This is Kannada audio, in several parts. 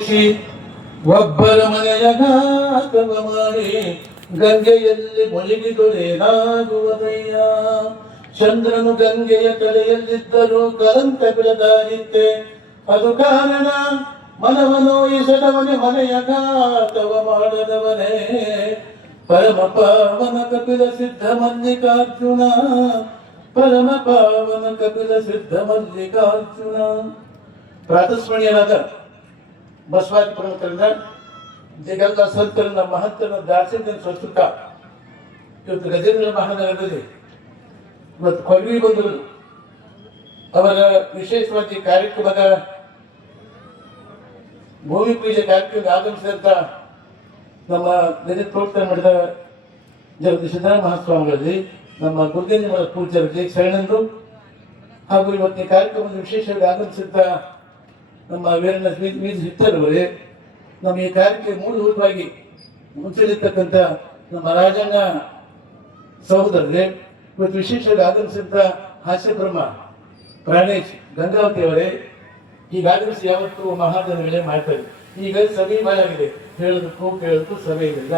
ಒಬ್ಬರ ಮನೆಯ ಘಾತವ ಮಾಡಿ ಗಂಗೆಯಲ್ಲಿ ಮುಳುಗಿದೊಡೆಯನಾಗುವುದಯ್ಯ. ಚಂದ್ರನು ಗಂಗೆಯ ತಲೆಯಲ್ಲಿದ್ದರೂ ಕಲಂಕ ಬೀಳದಾಗಿತ್ತೆ. ಅದು ಕಾರಣ ಮನವನೋ ಇಸಡವನೆ ಮನೆಯ ಘಾತವ ಮಾಡದವನೇ. ಪರಮ ಪಾವನ ಕಪಿಲ ಸಿದ್ಧ ಮಲ್ಲಿಕಾರ್ಜುನ, ಪರಮ ಪಾವನ ಕಪಿಲ ಸಿದ್ಧ ಮಲ್ಲಿಕಾರ್ಜುನ. ಪ್ರಾತಸ್ಮರಣೀಯರಾದ ಬಸವಾದಿ ಪ್ರಮುಖರಿಂದ ಜಗಲ್ಲ ಸಂತರನ್ನ ಮಹತ್ತರನ್ನ ದಾರ್ಶನಿಕ ಸಂಸ್ಕೃತ ಇವತ್ತು ಗಜೇಂದ್ರ ಮಹಾನಗರದಲ್ಲಿ ಇವತ್ತು ಕೊಲ್ವಿ ಬಂದರು. ಅವರ ವಿಶೇಷವಾಗಿ ಕಾರ್ಯಕ್ರಮದ ಭೂಮಿ ಪೂಜೆ ಕಾರ್ಯಕ್ರಮಕ್ಕೆ ಆಗಮಿಸಿದಂತ ನಮ್ಮ ಗಜತ್ ಪ್ರವರ್ತನೆ ಮಾಡಿದ ಜಗದೀಶ ಸಿದ್ದರಾಮ ಮಹಾಸ್ವಾಮಿಗಳಲ್ಲಿ, ನಮ್ಮ ಗುರುಗಂಜ ಪೂಜ್ಯರಲ್ಲಿ ಶರಣಂದರು ಹಾಗೂ ಇವತ್ತಿನ ಕಾರ್ಯಕ್ರಮದ ವಿಶೇಷವಾಗಿ ಆಗಮಿಸಿದ್ದ ನಮ್ಮ ವೀರಣ್ಣ ಮೀಸ್ ಹಿತ್ತರವರೇ, ನಮ್ಮ ಈ ಕಾರ್ಯಕ್ಕೆ ಮೂಲಭೂತವಾಗಿ ಮುಂಚೆಲಿರ್ತಕ್ಕಂಥ ನಮ್ಮ ರಾಜಣ್ಣ ಸಹೋದರರೇ, ಇವತ್ತು ವಿಶೇಷವಾಗಿ ಆಗಮಿಸಿದಂಥ ಹಾಸ್ಯ ಬ್ರಹ್ಮ ಪ್ರಾಣೇಶ್ ಗಂಗಾವತಿ ಅವರೇ, ಈಗ ಆಗಮಿಸಿ ಯಾವತ್ತೂ ಮಹಾಜನಗಳೇ ಮಾಡ್ತಾರೆ. ಈಗ ಸಮಯ ಭಾಳ ಆಗಿದೆ, ಹೇಳೋದಕ್ಕೂ ಕೇಳೋದಕ್ಕೂ ಸಮಯ ಇಲ್ಲ.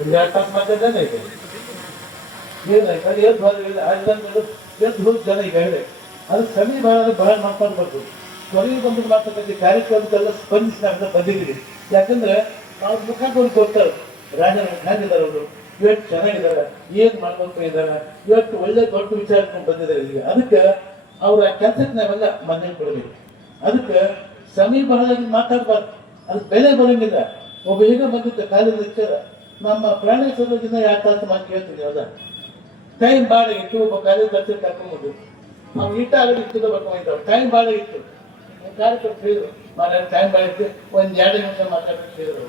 ಒಂದು 2 ತಾಸು ಮಾತಾಡ್ತಾನೆ ಇದೆ, ಏನಾಯ್ತು ಅದು ಎದ್ದು ಭಾಳ ಎದ್ದು ಹೋದ ಜನ ಈಗ ಹೇಳಿ ಅದು ಸಮಯ ಭಾಳ ಮಾತಾಡ್ಬಾರ್ದು. ಕೊನೆಗೆ ಬಂದು ಮಾತುಕತೆ ಕಾರ್ಯಕ್ರಮಕ್ಕೆಲ್ಲ ಸ್ಪಂದಿಸಿದಾಗ ಬಂದಿದ್ದೀರಿ. ಯಾಕಂದ್ರೆ ಅವ್ರ ಮುಖ ಕೊಂಡು ಕೊಡ್ತಾರೆ, ರಾಜ ಹೇಗಿದ್ದಾರೆ ಅವರು, ಇವತ್ತು ಚೆನ್ನಾಗಿದ್ದಾರೆ, ಏನ್ ಮಾಡ್ಬೇಕು ಇದ್ದಾರೆ, ಇವತ್ತು ಒಳ್ಳೆ ದೊಡ್ಡ ವಿಚಾರಕ್ಕೆ ಬಂದಿದ್ದಾರೆ. ಈಗ ಅದಕ್ಕೆ ಅವ್ರ ಕೆಲಸಕ್ಕೆ ನಾವೆಲ್ಲ ಮನೆ ಕೊಡಬೇಕು. ಅದಕ್ಕೆ ಸಮಯ ಬಹಳ ಮಾತಾಡ್ಬಾರ್ದು, ಅದಕ್ಕೆ ಬೆಲೆ ಬರೋಂಗಿಲ್ಲ. ಒಬ್ಬ ಈಗ ಬಂದಿದ್ದ ಕಾಲೇಜ್ ಲೆಕ್ಚರ್ ನಮ್ಮ ಪ್ರಾಣೇಶ್ವರದಿಂದ 2 ತಾಸು ಮಾತು ಕೇಳ್ತೀನಿ. ಅದ ಟೈಮ್ ಭಾಳ ಇತ್ತು. ಒಬ್ಬ ಕಾಲೇಜ್ ಲೆಕ್ಚರ್ ಕರ್ಕೊಂಡ್ಬಂದು ಅವ್ನು ಇಟ್ಟ ಆಗಲಿ ಇತ್ತು ಬರ್ಕೊಂಡಿದ್ದಾವೆ. ಟೈಮ್ ಭಾಳ ಇತ್ತು. ಕಾರ್ಯಕ್ರಮ ಹೇಳಿದ್ರು, ಟೈಮ್ ಬಾಳಿತ್ತು, 1-2 ನಿಮಿಷ ಮಾತಾಡ್ಬೇಕು ಹೇಳಿದ್ರು.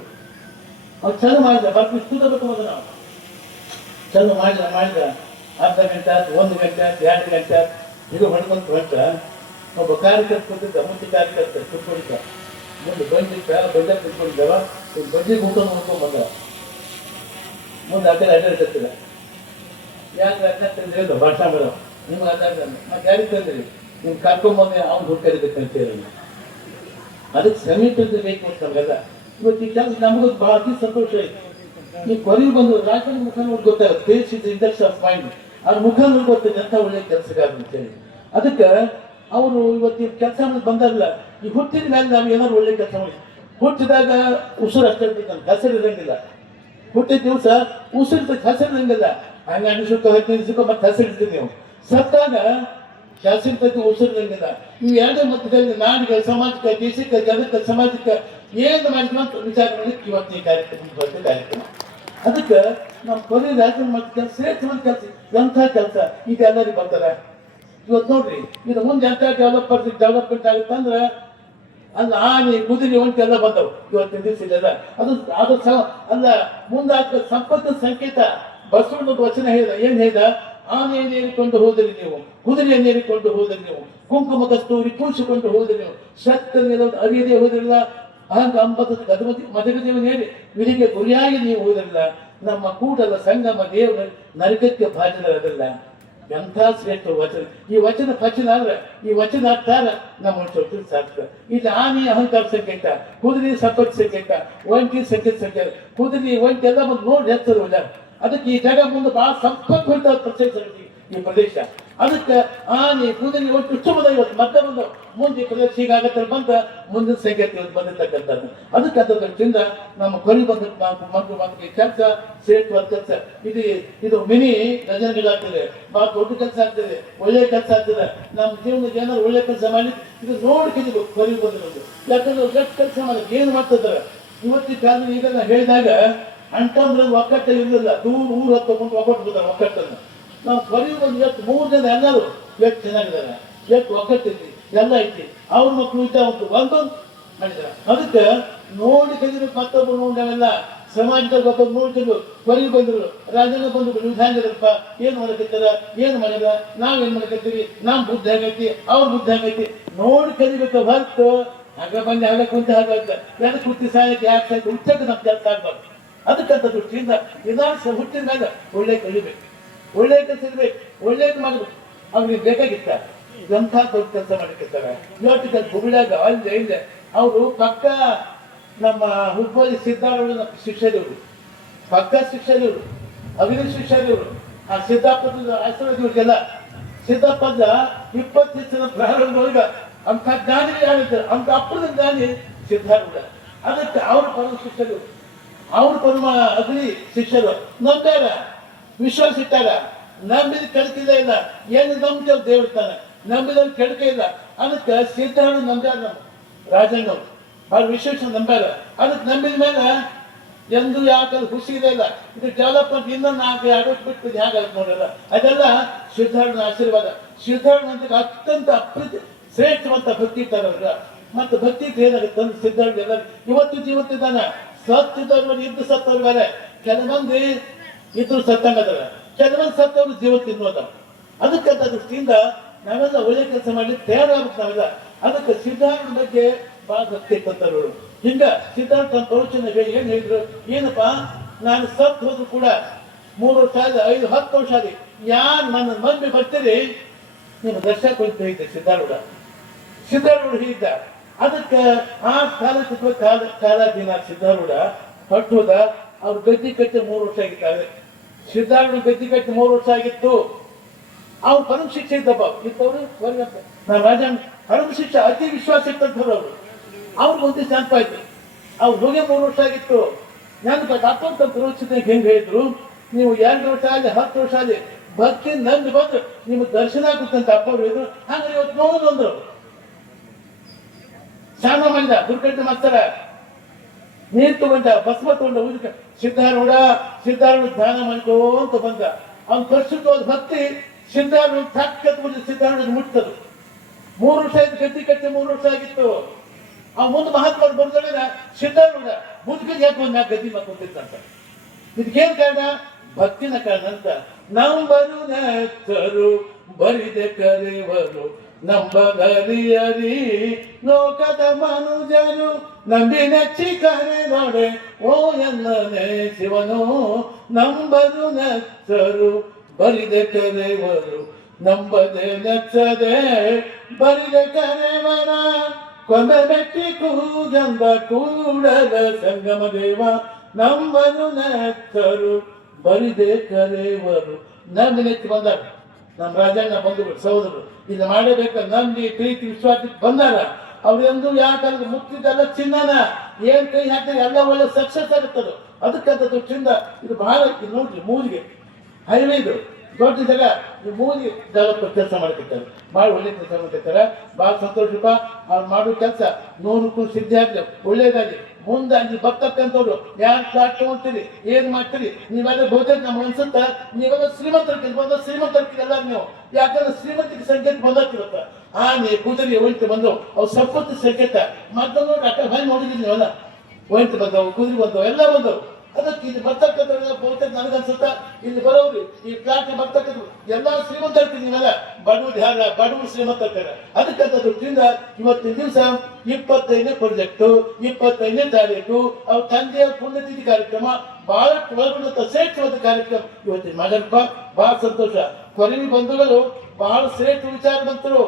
ಅವ್ರು ಚಲೋ ಮಾಡಿದ, ಬರ್ತು ಇಷ್ಟು ಬರ್ಕೊಂಡು ನಾವು ಚಲೋ ಮಾಡಿದ ಅರ್ಧ ಗಂಟೆ ಆಯ್ತು, 1 ಗಂಟೆ ಆಯ್ತು, 2 ಗಂಟೆ ಆಯ್ತು, ಈಗ ಹೊಡ್ಕೊಂತ ಹೊರಟ ಒಬ್ಬ ಕಾರ್ಯಕರ್ತ ಕೂತಿದ್ದ, ಮುಂಚೆ ಕಾರ್ಯಕರ್ತ ಕುತ್ಕೊಂಡಿದ್ದ, ಮುಂದೆ ಬಂದಿದ್ದ ಬಡ್ಡ ಕುತ್ಕೊಂಡಿದ್ದವ, ಬಡ್ಡಿ ಊಟ ನೋಡ್ಕೊಂಡ್ ಬಂದ, ಮುಂದೆ ಅಡ್ಡ ಅಡ್ಡಾಡ್ತಿದ್ದ. ಯಾಕೆ ಅಡ್ಡ ಹೇಳಿದ ಭಾಷಣ ಬರೋ ನಿಮ್ಗೆ ಅಡ್ಡ ಮತ್ತೆ ಯಾರಿಗೆ ತಂದ್ರಿ, ನಿಮ್ಗೆ ಕರ್ಕೊಂಬಂದ್ರೆ ಅವ್ನು ದುಡ್ಡು ಕರಿಬೇಕಂತ ಹೇಳಿ. ಅದಕ್ಕೆ ಸಮೀಪದ ಬೇಕು ಅಂತ ನಮಗೆಲ್ಲ. ಇವತ್ತು ಈ ಕೆಲಸ ನಮಗೂ ಬಹಳ ಅತಿ ಸಂತೋಷ ಆಯ್ತು. ಈ ಕೊನೆಗೆ ಬಂದು ರಾಜನ ಮುಖ ನೋಡಿ ಗೊತ್ತಾಗುತ್ತೆ, face is index of mind. ಅವ್ರ ಮುಖ ನೋಡಿ ಗೊತ್ತಿದೆ ಎಂಥ ಒಳ್ಳೆ ಕೆಲಸಗಾರ ಅಂತೇಳಿ. ಅದಕ್ಕೆ ಅವರು ಇವತ್ತು ಈ ಕೆಲಸ ಬಂದಾಗಲ್ಲ, ಈ ಹುಟ್ಟಿದ ಮೇಲೆ ನಾವು ಏನಾದ್ರು ಒಳ್ಳೆ ಕೆಲಸ ಮಾಡಿ. ಹುಟ್ಟಿದಾಗ ಉಸಿರು ಅಷ್ಟೇ ಹಸಿರು ಇರಂಗಿಲ್ಲ, ಹುಟ್ಟಿದ ದಿವಸ ಉಸಿರು ಹಸಿರು ಇರಂಗಿಲ್ಲ. ಹಂಗೆ ಅನಿಸುತ್ತೋ 15 ದಿವಸಕ್ಕೋ ಮತ್ತೆ ಹಸಿರು ಇರ್ತೀವಿ ನೀವು. ಸತ್ತಾಗ ಶಾಸಕತೆ ಉಸಿರಿರಂಗಿಲ್ಲ. ಇವು 2 ಮಧ್ಯದಲ್ಲಿ ನಾಡಿಗೆ, ಸಮಾಜಕ್ಕೆ, ದೇಶಕ್ಕೆ, ಜಗಕ್ಕೆ, ಸಮಾಜಕ್ಕೆ ಏನು ಮಾಡಿದ್ವಿ ಅಂತ ವಿಚಾರ ಮಾಡಲಿಕ್ಕೆ ಇವತ್ತು ಈ ಕಾರ್ಯಕ್ರಮ. ಅದಕ್ಕೆ ನಾವು ಕೊನೆ ರಾಜ್ಯ ಮಾಡ್ತೀವಿ ಶ್ರೇಷ್ಠವಾದ ಕೆಲಸ, ಎಂಥ ಕೆಲಸ ಇದು ಎಲ್ಲರಿಗೂ ಬರ್ತಾರೆ. ಇವತ್ತು ನೋಡ್ರಿ, ಇದು ಮುಂದೆ ಎಂಥ ಡೆವಲಪ್ಮೆಂಟ್ ಆಗುತ್ತೆ ಅಂದ್ರೆ ಅಲ್ಲ ಆನೆ ಕುದುರೆ ಒಂಟೆ ಎಲ್ಲ ಬಂದವು ಇವತ್ತಿನ ದಿವಸ ಇಲ್ಲ. ಅದು ಅಲ್ಲ ಮುಂದಾದ ಸಂಪತ್ತಿನ ಸಂಕೇತ. ಬಸವಣ್ಣದ ವಚನ ಹೇಳಿದ, ಏನ್ ಹೇಳಿದ, ಆನೆಯನ್ನು ಏರಿಕೊಂಡು ಹೋದರೆ ನೀವು, ಕುದುರೆಯನ್ನು ಏರಿಕೊಂಡು ಹೋದರೆ ನೀವು, ಕುಂಕುಮ ಕಸ್ತೂರಿ ಪೂಜಿಸಿಕೊಂಡು ಹೋದರೆ ನೀವು, ಸತ್ಯ ಅರಿಯದೆ ಹೋದಿರಲ್ಲ, ಅಹಂಕ ಅಂಬದ ಮದಗದೇವನ ಹೇಳಿ ವಿಧಿಗೆ ಗುರಿಯಾಗಿ ನೀವು ಹೋದಿರಲ್ಲ, ನಮ್ಮ ಕೂಡಲ ಸಂಗಮ ದೇವರ ನರಕಕ್ಕೆ ಭಾಜನರಲ್ಲ. ಎಂಥ ಶ್ರೇಷ್ಠ ವಚನ. ಈ ವಚನ ಪಚನ ಆದ್ರೆ, ಈ ವಚನ ಆಗ್ತಾರ ನಮ್ಮ ಚೌಟಿ ಸಾಕ್ತ. ಇದು ಆನೆ ಅಹಂಕಾರ ಸಂಕೇತ, ಕುದುರೆ ಸಂಪತ್ತು ಸಂಕೇತ, ಒಂಟಿ ಸಂಕೇತ. ಕುದುರೆ ಒಂಟಿ ಎಲ್ಲ ಬಂದು ನೋಡಿ ಎತ್ತದ. ಅದಕ್ಕೆ ಈ ಜಾಗ ಮುಂದೆ ಬಹಳ ಸಂಪತ್ತು ಹೊಂದ ಪ್ರದೇಶ ಈ ಪ್ರದೇಶ. ಅದಕ್ಕೆ ಆನೆ ಕುದುರೆ ಒಟ್ಟು ಚುಮದ ಇವತ್ತು ಮತ್ತೆ ಬಂದು ಮುಂದೆ ಪ್ರದೇಶ ಹೀಗಾಗತ್ತೆ ಬಂದ ಮುಂದಿನ ಸಂಕೇತ ಇವತ್ತು ಬಂದಿರ್ತಕ್ಕಂಥದ್ದು. ಅದಕ್ಕೆ ಅದರಿಂದ ನಮ್ಮ ಕೊನೆ ಬಂದ ಮಕ್ಕಳು ಕೆಲಸ ಶ್ರೇಷ್ಠವಾದ ಕೆಲಸ. ಇದು ಮಿನಿ ರಜನೆಗಳಾಗ್ತದೆ, ಬಹಳ ದೊಡ್ಡ ಕೆಲಸ ಆಗ್ತದೆ, ಒಳ್ಳೆ ಕೆಲಸ ಆಗ್ತದೆ. ನಮ್ಮ ಜೀವನದ ಏನಾದ್ರು ಒಳ್ಳೆ ಕೆಲಸ ಮಾಡಿ ಇದು ನೋಡ್ಕಿದ್ವಿ ಕೊನೆ ಬಂದಿರೋದು. ಯಾಕಂದ್ರೆ ಕೆಟ್ಟ ಕೆಲಸ ಮಾಡೋದು ಏನು ಮಾಡ್ತಿದ್ದಾರೆ ಇವತ್ತಿನ ಕಾಲದಲ್ಲಿ. ಈಗ ನಾವು ಹೇಳಿದಾಗ ಅಂಟಂದ್ರೆ ಒಕ್ಕಟ್ಟೆ ಇರಲಿಲ್ಲ, ಊರು ಹೊತ್ತಕೊಂಡು ಒಕ್ಕಟ್ಬಿಡ್ತಾರೆ ಒಕ್ಕಟ್ಟನ್ನು. ನಾವು ಕೊನೆಗೆ ಬಂದು ಎಷ್ಟು 3 ಜನ ಎಲ್ಲರೂ ಎಷ್ಟು ಚೆನ್ನಾಗಿದ್ದಾರೆ, ಎಷ್ಟು ಒಕ್ಕಟ್ಟಿದ್ವಿ ಎಲ್ಲ ಐತಿ. ಅವ್ರ ಮಕ್ಕಳು ಇದ್ದ ಒಂದೊಂದು ಮಾಡಿದ್ದಾರೆ. ಅದಕ್ಕೆ ನೋಡಿ ಕಲಿಬೇಕು, ಮತ್ತೊಬ್ಬರು ನೋಡಿದವೆಲ್ಲ ಸಮಾಜದಾಗ ಒಬ್ಬರು ನೋಡ್ಕೊಂಡು ಕೊನೆಗೆ ಬಂದರು. ರಾಜನ ಬಂದು ನೀವು ಹ್ಯಾಂಗಿರಪ್ಪ, ಏನು ಮಾಡಕತ್ತಾರ, ಏನು ಮಾಡಿದ, ನಾವೇನು ಮಾಡಕತ್ತೀವಿ, ನಮ್ಮ ಬುದ್ಧಿ ಆಗೈತಿ, ಅವ್ರ ಬುದ್ಧಿ ಆಗೈತಿ ನೋಡಿ ಕಲಿಬೇಕು. ಹೊರತು ಆಗ ಬಂದು ಆಗ ಕುಂತ ಹಾಗಾಗ್ತ ಯಾಕೆ ಕುರ್ತಿ ಸಾಯಕ್ಕೆ ಯಾಕೆ ಸಾಯ್ತು ಹುಟ್ಟಕ್ಕೆ ನಮ್ಮ ಕೆಲಸ ಆಗ್ಬಾರ್ದು. ಅದಕ್ಕಂತ ದೃಷ್ಟಿಯಿಂದ ನಿಧಾನ ಹುಟ್ಟಿದ ಮೇಲೆ ಒಳ್ಳೆ ಕಲಿಬೇಕು, ಒಳ್ಳೆ ಕೆಲಸ ಇರ್ಬೇಕು, ಒಳ್ಳೇದು ಮಾಡ್ಬೇಕು. ಅವ್ರಿಗೆ ಬೇಕಾಗಿತ್ತ ಎಂಥ ದೊಡ್ಡ ಕೆಲಸ ಮಾಡಿರ್ತಾರೆ. ಇವತ್ತು ಬುಗಿಡಾಗ ಅಲ್ಲೇ ಇಲ್ಲೇ ಅವರು ಪಕ್ಕ ನಮ್ಮ ಹುಬ್ಬಳ್ಳಿ ಸಿದ್ದಾರೂಢ ಶಿಷ್ಯರಿವರು, ಪಕ್ಕ ಶಿಷ್ಯರಿವರು, ಅಭಿನಯ ಶಿಷ್ಯರಿವರು. ಆ ಸಿದ್ದಾಪದ ಆಶ್ರಮದ ಇವ್ರಿಗೆಲ್ಲ ಸಿದ್ದಪ್ಪದ 20 ದಿವಸದ ಪ್ರಾರಂಭದೊಳಗ ಅಂತ ಜ್ಞಾನಿಗೆ ಯಾರಿದ್ದಾರೆ, ಅಂತ ಅಪ್ಪನ ಜ್ಞಾನಿ ಸಿದ್ಧಾರೂಢ. ಅದಕ್ಕೆ ಅವ್ರ ಪರಮ ಶಿಷ್ಯರು, ಅವ್ರ ಪರಮ ಅಗ್ನಿ ಶಿಷ್ಯರು. ನಂಬ್ಯಾರ, ವಿಶ್ವಾಸ ಇಟ್ಟಾರ, ನಂಬಿದ ಕೆಡಕಿಲ್ಲ ಇಲ್ಲ. ಏನು ನಂಬಿದೇವ್ ದೇವ್ತಾನೆ, ನಂಬಿದವ್ರು ಕೆಡಕೆ ಇಲ್ಲ. ಅದಕ್ಕೆ ಸಿದ್ಧಾರೂಢ ನಂಬ್ಯಾರ. ನಮ್ಮ ರಾಜಣ್ಣವ್ರು ಭಾಳ ವಿಶೇಷ ನಂಬ್ಯಾರ. ಅದಕ್ಕೆ ನಂಬಿದ ಮೇಲೆ ಎಂದು ಯಾವ ಖುಷಿಯಿದೆ ಇಲ್ಲ. ಇದು ಡೆವಲಪ್ಮೆಂಟ್ ಇನ್ನೊಂದು 4 ಬಿಟ್ಟು ಹೇಗಾಗುತ್ತೆ ನೋಡಲ್ಲ. ಅದೆಲ್ಲ ಸಿದ್ಧಾರೂಢನ ಆಶೀರ್ವಾದ. ಸಿದ್ಧಾರೂಢ ಅಂತ ಅತ್ಯಂತ ಶ್ರೇಷ್ಠವಂತ ಭಕ್ತಿ ಇರ್ತಾರಲ್ಲ. ಮತ್ತು ಭಕ್ತಿ ಏನಾಗುತ್ತೆ ಅಂದ್ರೆ ಸಿದ್ಧಾರೂಢ ಎಲ್ಲ ಇವತ್ತು ಜೀವತ್ತಿದ್ದಾನ. ಸತ್ತಿದ್ದವ್ರು ಇದ್ದು ಸತ್ತವ್ರು ಬೇರೆ. ಕೆಲವೊಂದು ಇದ್ರು ಸತ್ತಂಗದಲ್ಲ, ಕೆಲವೊಂದು ಸತ್ತವ್ರು ಜೀವ ತಿನ್ನೋದ. ಅದಕ್ಕಂತ ದೃಷ್ಟಿಯಿಂದ ನಾವೆಲ್ಲ ಒಳ್ಳೆ ಕೆಲಸ ಮಾಡಿ ತಯಾರಾಗುತ್ತೆ ನಾವೆಲ್ಲ. ಅದಕ್ಕೆ ಸಿದ್ಧಾರೂಢ ಬಗ್ಗೆ ಬಹಳ ಭಕ್ತಿ ಇರ್ತಂತಾರು. ಹಿಂಗ ಸಿದ್ಧಾರ್ಥ ಪ್ರವಚನ ಏನ್ ಹೇಳಿದ್ರು, ಏನಪ್ಪಾ ನಾನು ಸತ್ ಹೋದ್ರು ಕೂಡ 3 ವರ್ಷ ಆದ, 5, 10 ವರ್ಷ ಆದಿ, ಯಾರು ನನ್ನ ನಂಬಿ ಬರ್ತೀರಿ ನಿಮ್ಮ ದರ್ಶನ ಕೊಡ್ತಾ ಇದ್ದೆ ಸಿದ್ಧಾರೂಢ. ಸಿದ್ಧಾರೂಢ ಹೇಳಿದ್ದ. ಅದಕ್ಕೆ ಆ ಕಾಲಾಧೀನ ಸಿದ್ಧಾರೂಢ ಹೊಟ್ಟೋದ. ಅವ್ರು ಗದ್ದಿ ಕಟ್ಟಿ 3 ವರ್ಷ ಆಗಿದ್ದಾರೆ. ಸಿದ್ಧಾರೂಢ ಗದ್ದಿ ಕಟ್ಟಿ 3 ವರ್ಷ ಆಗಿತ್ತು. ಅವ್ರು ಪರಮ ಶಿಕ್ಷೆ ಇದ್ದಪ್ಪ ಇದ್ದವ್ರು. ನಾನು ರಾಜನ್ ಪರಮ ಶಿಕ್ಷೆ ಅತಿ ವಿಶ್ವಾಸ ಇಟ್ಟಂಥವ್ರು ಅವರು. ಅವ್ರು ಮುಂದೆ ನೆನಪಾಯ್ತು. ಅವ್ರು ಹೋಗಿ 3 ವರ್ಷ ಆಗಿತ್ತು. ನೆನಪ ಅಪ್ಪಂತ ಪ್ರವಚನ ಹೆಂಗೆ ಹೇಳಿದ್ರು, ನೀವು 2 ವರ್ಷ ಆಗಲಿ 10 ವರ್ಷ ಆಗಲಿ ಭಕ್ತಿ ನಂಬಿ ಬಂದು ನಿಮ್ಗೆ ದರ್ಶನ ಆಗುತ್ತಂತ ಅಪ್ಪ ಹೇಳಿದ್ರು. ಹಂಗೆ ಇವತ್ತು ನೋವು ಅಂದ್ರು. ಸ್ನಾನ ಮಾಡಿದ, ದುರ್ಗಡ್ಡೆ ಮಾಸ್ತರ ನೀರು ತಗೊಂಡ, ಭಸ್ಮ ತಗೊಂಡ, ಉದಕ ಸಿದ್ಧಾರೂಢ ಧ್ಯಾನ ಮಾಡ್ಕೋ ಅಂತ ಬಂದ. ಅವ್ನು ಪರಿಶುದ್ಧವಾದ ಭಕ್ತಿ ಸಿದ್ಧಾರೂಢ ಸಾಕ್ಷಾತ್ ಸಿದ್ಧಾರೂಢ ಮುಟ್ತದು. 3 ವರ್ಷ ಆಯ್ತು, ಗದ್ದಿ ಕಟ್ಟಿ 3 ವರ್ಷ ಆಗಿತ್ತು. ಆ ಮುಂದೆ ಮಹಾತ್ಮ ಬರ್ದೊಳಗ ಸಿದ್ಧಾರೂಢ ಮುದುಕಿಗೆ ಯಾಕೆ ಬಂದ ಗದ್ದಿ ಮಾಡ್ಕೊಂತಿದ್ದಂತ. ಇದಕ್ಕೇನ್ ಕಾರಣ? ಭಕ್ತಿನ ಕಾರಣ ಅಂತ. ನಂಬರು ನೆಚ್ಚರು ಬರಿದೆ ಕರೆವರು ನಂಬಗರಿಯರಿ ಲೋಕದ ಮನುಜರು ನಂಬಿ ನೆಚ್ಚಿ ಕರೆ ನೋಡೆ ಓ ಎನ್ನನೆ ಶಿವನು. ನಂಬರು ನೆಚ್ಚರು ಬರಿದೆ ಕರೆವರು ನಂಬದೆ ನೆಚ್ಚದೆ ಬರಿದೆ ಕರೆವರ ಕೊಂದ ಮೆಟ್ಟಿ ಕೂಗಂದ ಕೂಡಲ ಸಂಗಮ ದೇವ. ನಂಬರು ನೆಚ್ಚರು ಬರಿದೆ ಕರೆವರು ನಂಬಿ ನೆಚ್ಚಿ ಬಂದಾಗ ನಮ್ಮ ರಾಜಣ್ಣ ಬಂಧುಗಳು ಸಹೋದರರು ಇಲ್ಲಿ ಮಾಡಬೇಕ ನಂಬಿ ಪ್ರೀತಿ ವಿಶ್ವಾಸಕ್ಕೆ ಬಂದಾರ. ಅವ್ರೆಂದು ಯಾಕಂದ್ರೆ ಮುಟ್ಟಿದೆಲ್ಲ ಚಿನ್ನನ ಏನ್ ಕೈ ಹಾಕಿದ್ರೆ ಎಲ್ಲ ಒಳ್ಳೆ ಸಕ್ಸಸ್ ಆಗುತ್ತದು. ಅದಕ್ಕಂತ ದೃಷ್ಟಿಯಿಂದ ಇದು ಬಹಳ ನೋಡ್ರಿ, ಮೂರಿಗೆ ಹೈವೇ ಇದು ದೊಡ್ಡ ಜಾಗ. ಈ ಮೂರಿಗೆ ಡೆವಲಪ್ ಕೆಲಸ ಮಾಡ್ತಿರ್ತಾರೆ, ಭಾಳ ಒಳ್ಳೆ ಕೆಲಸ ಮಾಡ್ತಿರ್ತಾರೆ. ಭಾಳ ಸಂತೋಷಪ್ಪ. ಅವ್ರು ಮಾಡೋ ಕೆಲಸ 100ಕ್ಕೂ ಸಿದ್ಧಿ ಆಗ್ಲಿ, ಒಳ್ಳೇದಾಗಿ ಮುಂದೆ ಅಲ್ಲಿ ಬರ್ತಕ್ಕಂಥವ್ರು ಯಾರು ಫ್ಲಾಟ್ ತಗೊಂತೀರಿ, ಏನ್ ಮಾಡ್ತೀರಿ, ನೀವೆಲ್ಲ ಬಹುತೇಕ ನಮ್ಮ ಅನ್ಸುತ್ತ ನೀವೆಲ್ಲ ಶ್ರೀಮಂತರ್ಕಿ ಬಂದ ಶ್ರೀಮಂತರ್ಕಿ ಎಲ್ಲ ನೀವು. ಯಾಕಂದ್ರೆ ಶ್ರೀಮಂತಿಗೆ ಸಂಕೇತ ಬಂದಿರುತ್ತ. ಆನೆ ಕುದುರೆ ಒಂಟಿ ಬಂದವು, ಅವು ಸಂಪತ್ತು ಸಂಕೇತ. ಮತ್ತೆ ನೋಡಿ ಅಕ್ಕ ಹೊಯ್ ನೋಡಿದ್ರಿ ನೀವೆಲ್ಲ, ಒಂಟಿ ಬಂದವು, ಕುದುರೆ ಬಂದವು, ಎಲ್ಲ ಬಂದವು. ಅದಕ್ಕೆ ಇಲ್ಲಿ ಬರ್ತಕ್ಕಂಥ ಬಹುತೇಕ ನನಗನ್ಸುತ್ತ ಇಲ್ಲಿ ಬರೋರು ಈ ಫ್ಲಾಟ್ ಬರ್ತಕ್ಕಂಥ ಎಲ್ಲಾ ಶ್ರೀಮಂತರ್ಕಿ ನೀವೆಲ್ಲ ಬಡವರು ಯಾರ ಬಡವರು ಶ್ರೀಮಂತರ್ಕಾರ. ಅದಕ್ಕಂತ ದೃಷ್ಟಿಯಿಂದ ಇವತ್ತಿನ ದಿವಸ 25ನೇ ಪ್ರಾಜೆಕ್ಟು 25ನೇ ತಾರೀಕು ಅವ್ರ ತಂದೆಯ ಪುಣ್ಯತಿಥಿ ಕಾರ್ಯಕ್ರಮ ಬಹಳ ಒಳಗೊಂಡಂತ ಶ್ರೇಷ್ಠವಾದ ಕಾರ್ಯಕ್ರಮ ಇವತ್ತಿನ ಮಾಡಲ್ಪ. ಬಹಳ ಸಂತೋಷ. ಕೊರವಿ ಬಂಧುಗಳು ಬಹಳ ಶ್ರೇಷ್ಠ ವಿಚಾರವಂತರು,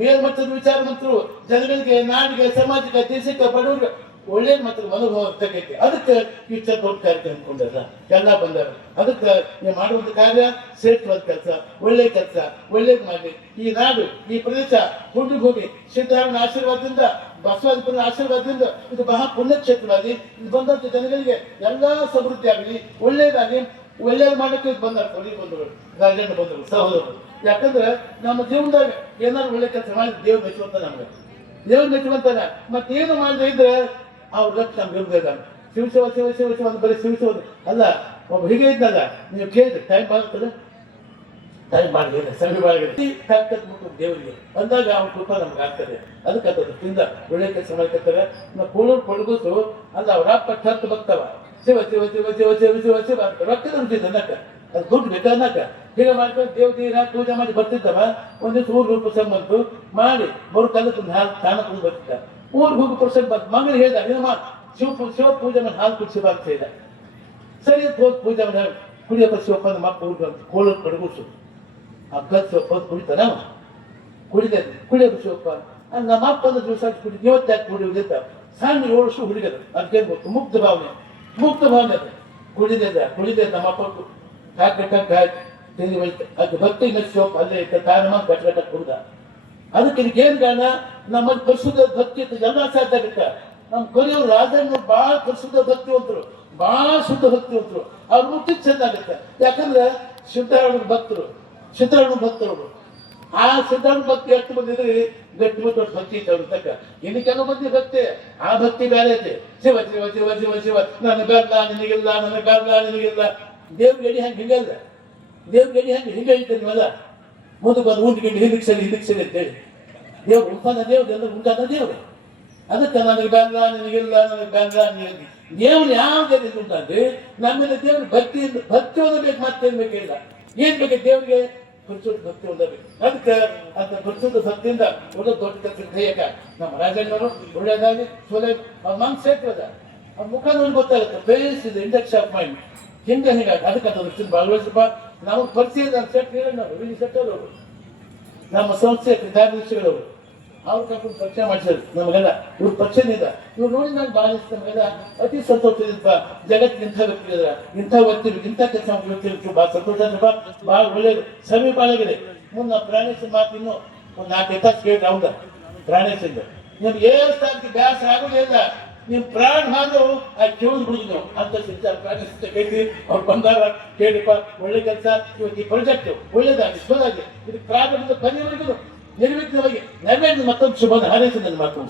ಮೇಲ್ಮಟ್ಟದ ವಿಚಾರವಂತರು, ಜನಗಳಿಗೆ, ನಾಡಿಗೆ, ಸಮಾಜಕ್ಕೆ, ದೇಶಕ್ಕೆ, ಬಡವರಿಗೆ ಒಳ್ಳೆ ಮಾತ್ರ ಅನುಭವ ತಗೈತಿ. ಅದಕ್ಕೆ ಇಷ್ಟ ದೊಡ್ಡ ಕಾರ್ಯಕ್ರಮ ಅನ್ಕೊಂಡಾರ, ಎಲ್ಲ ಬಂದಾರ. ಅದಕ್ಕೆ ನೀವು ಮಾಡುವಂತ ಕಾರ್ಯ ಶ್ರೇಷ್ಠವಾದ ಕೆಲಸ, ಒಳ್ಳೆ ಕೆಲಸ, ಒಳ್ಳೇದು ಮಾಡಿ ಈ ನಾಡು, ಈ ಪ್ರದೇಶ ಹುಡುಗ ಹೋಗಿ ಸಿದ್ಧಾರೂಢನ ಆಶೀರ್ವಾದದಿಂದ, ಬಸವಾದಿಪುರ ಆಶೀರ್ವಾದದಿಂದ ಇದು ಬಹಳ ಪುಣ್ಯಕ್ಷೇತ್ರವಾಗಿ ಇಲ್ಲಿ ಬಂದಂತ ಜನಗಳಿಗೆ ಎಲ್ಲಾ ಸಮೃದ್ಧಿ ಆಗಲಿ, ಒಳ್ಳೇದಾಗಲಿ. ಒಳ್ಳೇದು ಮಾಡಕ್ಕೆ ಬಂದಾರ ಕೊಡಿ ಬಂಧುಗಳು, ರಾಜಣ್ಣ ಬಂಧುಗಳು, ಸಹೋದರರು. ಯಾಕಂದ್ರೆ ನಮ್ಮ ಜೀವನದಾಗ ಏನಾದ್ರು ಒಳ್ಳೆ ಕೆಲಸ ಮಾಡಿ ದೇವ್ರು ಮೆಚ್ಚುವಂತ, ನಮ್ಗೆ ದೇವ್ರು ಮೆಚ್ಚುವಂತಾನ. ಮತ್ತೇನು ಮಾಡದೆ ಇದ್ರೆ ಅವ್ರ ಲಕ್ಷ ನಮ್ಗೆ ಇರ್ಬೇಕಾಗ ಶಿವಶಿವ ಶಿವ ಶಿವ ಶಿವ ಅಂತ ಬರೀ ಶಿವಶಿವ ಅಲ್ಲ. ಒಬ್ಬ ಹೀಗೆ ಇದ್ದಾಗ ನೀವು ಕೇಳಿದ್ರೆ ಟೈಮ್ ಬಾಗ್ತದೆ, ಟೈಮ್ ಬಾಗಿಲ್ಲ, ಸಮಯ ಬಾಗಿಲ್ಲ, ತಾಕತ್ಬಿಟ್ಟು ದೇವರಿಗೆ ಅಂದಾಗ ಅವ್ನ ಕೃಪಾ ನಮ್ಗೆ ಆಗ್ತದೆ. ಅದಕ್ಕೆ ತಿಂದ ಒಳ್ಳೆ ಕೆಲಸ ಮಾಡ್ಕೊತಾರೆ. ನಾವು ಕೋಳೂರು ಕೊಡಗುಸು ಅಲ್ಲ, ಅವ್ರ ಅಪ್ಪ ಹತ್ತು ಬರ್ತಾವ ಶಿವ ಶಿವ ಶಿವ ಶಿವ ಶಿವ ಶಿವ ಶಿವ ಅಂತ ರೊಕ್ಕದ ಉಂಟಿದ್ದ ಅನ್ನಕ, ಅದು ದುಡ್ಡು ಬೇಕಾ ಅನ್ನಕ. ಹೀಗೆ ಮಾಡ್ಕೊಂಡು ದೇವ್ರ ಪೂಜೆ ಮಾಡಿ ಬರ್ತಿದ್ದವ. ಒಂದ್ ದಿವಸ ಊರ್ಗೆ ಪ್ರಸಂಗ ಬಂತು ಮಾಡಿ ಬರೋ ಕಾಲಕ್ಕೆ ಒಂದು ಹಾಲು ತಾನ ಕುಡಿದು ಬರ್ತಿದ್ದ. ಊರ್ಗೆ ಹೋಗಿ ಪ್ರಸಂಗ ಬಂತು, ಮಗನಿಗೆ ಹೇಳ್ದ ನಿಮ್ಮ ಶಿವ ಪೂಜೆ ಮಾಡಿ ಹಾಲು ಕುಡಿಸಿ ಬಾ ಅಂತ ಹೇಳಿದ. ಸರಿ ಅಂತ ಹೋಗಿ ಪೂಜೆ ಮಾಡಿ ಕುಡಿಯಪ್ಪ ಶಿವಪ್ಪ ಅಂದ ಮಕ್ಕ ಊರಿಗೆ ಬಂತು. ಕೋಳೂರು ಕಡಗುಸು ಆ ಕಲ್ ಶಿವಪ್ಪ ಅಂತ ಕುಡಿತಾನ, ಕುಡಿಯೋದು ಶಿವಪ್ಪ ನಮ್ಮ ಅಪ್ಪ ಒಂದು ದಿವಸ ಕುಡಿದು ಇವತ್ತು ಯಾಕೆ ಕುಡಿಯೋದಿತ್ತ ಸಣ್ಣ 7 ವರ್ಷ ಹುಡುಗರು ಅದಕ್ಕೇನು ಗೊತ್ತು, ಮುಕ್ತ ಭಾವನೆ ಅದು. ಕುಡಿದೆ ನಮ್ಮ ಮಕ್ಕಳು ಅದು ಭಕ್ತಿ ಮೆಚ್ಚೋ ಅಲ್ಲೇ ತಾರಮ ಗಟ್ಟ ಕುಡ್ದ. ಅದಕ್ಕೆ ಇದಕ್ಕೇನು ಕಾರಣ, ನಮ್ಮಲ್ಲಿ ಪರಿಶುದ್ಧ ಭಕ್ತಿ ಎಲ್ಲ ಸಾಧ್ಯ ಆಗುತ್ತೆ. ನಮ್ಮ ಕೊರಿಯವರು ರಾಜಣ್ಣ ಬಹಳ ಪರಿಶುದ್ಧ ಭಕ್ತಿವಂತರು, ಬಹಳ ಶುದ್ಧ ಭಕ್ತಿವಂತರು. ಅವ್ರ ಮುಕ್ತಿ ಚೆನ್ನಾಗುತ್ತೆ. ಯಾಕಂದ್ರೆ ಸಿದ್ಧಾರೂಢ ಭಕ್ತರು ಆ ಸಿದ್ಧಾರೂಢ ಭಕ್ತಿ ಎಷ್ಟು ಬಂದಿದ್ರೆ ಗಟ್ಟಿ ಮತ್ತು ಭಕ್ತಿ ಇದ್ದವ್ರ ತಕ್ಕ. ಇನ್ನು ಕೆಲವು ಮಂದಿ ಭಕ್ತಿ, ಆ ಭಕ್ತಿ ಬೇರೆ ಐತೆ. ಶಿವ ಶಿವ ಶಿವ ಶಿವ ಶಿವ ನನ್ನ ಬೇಡ ನಿನಗಿಲ್ಲ, ನನ್ನ ಬೇಡ ನಿನಗಿಲ್ಲ. ದೇವ್ರ ಗಡಿ ಹಂಗೆ ಹಿಂಗಲ್ಲ, ದೇವ್ರ ಗಡಿ ಹಂಗೆ ಹಿಂಗೆ ಹೇಳ್ತೇನೆ ನೀವಲ್ಲ. ಮುಂದೆ ಬಂದು ಉಂಡ್ಕೊಂಡು ಹಿಂದಕ್ಕೆ ಸರಿ ಅಂತೇಳಿ ದೇವ್ರು ಉಂಟಾನ ದೇವ್ರು. ಅದಕ್ಕೆ ನನಗೆ ಬೇಡ ನಿನಗಿಲ್ಲ, ನನಗೆ ಬೇಡ ನಿನಗೆ. ದೇವ್ರು ಯಾವ್ದು ಉಂಟಾದ್ರೆ ನಮ್ಮೇಲೆ ದೇವ್ರ ಭಕ್ತಿ ಓದಬೇಕು, ಮತ್ತೇನು ಬೇಕಿಲ್ಲ. ಏನ್ ಬೇಕು ದೇವ್ರಿಗೆ? ಪರಿಶುದ್ಧ ಭಕ್ತಿ ಓದಬೇಕು. ಅದಕ್ಕೆ ಅಂತ ಪರಿಶುದ್ಧ ಭಕ್ತಿಯಿಂದ ಒಳ್ಳೆ ದೊಡ್ಡ ಕೆಲಸ ನಮ್ಮ ರಾಜಣ್ಣವರು ಒಳ್ಳೇದಾಗಿ ಅವ್ರ ಮನ್ಸು ಸೇರ್ತದ, ಅವ್ರ ಮುಖ ನೋಡಿ ಗೊತ್ತಾಗುತ್ತೆ. ಫೇಸ್ ಇದು ಇಂಡೆಕ್ಸ್ ಆಫ್ ಮೈಂಡ್ ಹಿಂಗಾಗಿ ಅದಕ್ಕೆ ಅದು ಭಾಗವಹಿಸಪ್ಪ. ನಮಗೆ ಪರಿಚಯ ಶೆಟ್ಟರು ನಮ್ಮ ಸಂಸ್ಥೆ ಕಾರ್ಯದರ್ಶಿಗಳವರು ಅವ್ರ ಕರ್ಕೊಂಡು ಪರಿಚಯ ಮಾಡಿಸಿದ್ರು ನಮಗೆಲ್ಲ. ಇವ್ರ ಪರಿಚಯನಿಂದ ಇವ್ರು ನೋಡಿ ನಾನು ಭಾಳ ಇಷ್ಟ, ನಮಗೆಲ್ಲ ಅತಿ ಸಂತೋಷದಿಂದ. ಜಗತ್ತಿಗೆ ಇಂಥ ವ್ಯಕ್ತಿ ಇದ್ರ, ಇಂಥ ಇಂಥ ಕೆಲಸ ವ್ಯಕ್ತಿ ಭಾಳ ಸಂತೋಷ, ಭಾಳ ಒಳ್ಳೇದು. ಸಮೀಪ ಆಗಿದೆ. ಮುಂದೆ ನಾವು ಪ್ರಾಣೇಶ್ ಮಾತು ಇನ್ನೂ ಒಂದು 4 ತಾಸು ಕೇಳಿ ಹೌದ ಪ್ರಾಣೇಶಿಂದ ನಿಮ್ಗೆ ಸ್ಥಾನಕ್ಕೆ ಬ್ಯಾಸ ಆಗೋದಿಲ್ಲ. ನಿಮ್ ಪ್ರಾಣ ಹಾದು ಆ ಕೇಳಿದ್ ಬಿಡುದು ಅಂತ ಪ್ರಾಣೇಶ ಕೇಳಿ ಅವ್ರು ಬಂದಾಗ ಕೇಳಿಪ್ಪ ಒಳ್ಳೆ ಕೆಲಸ, ಇವತ್ತು ಈ ಪ್ರಾಜೆಕ್ಟ್ ಒಳ್ಳೇದಾಗಿ ಶುಭದಾಗಿ ಇದು ಪ್ರಾರಂಭದ ಕೊನೆಯವರೆಗೂ ನಿರ್ವಿಘ್ನವಾಗಿ ನೆರವೇರಿದ ಮತ್ತೊಂದು ಶುಭ ಹಾರೈಸಿ ನನ್ನ ಮಾತು.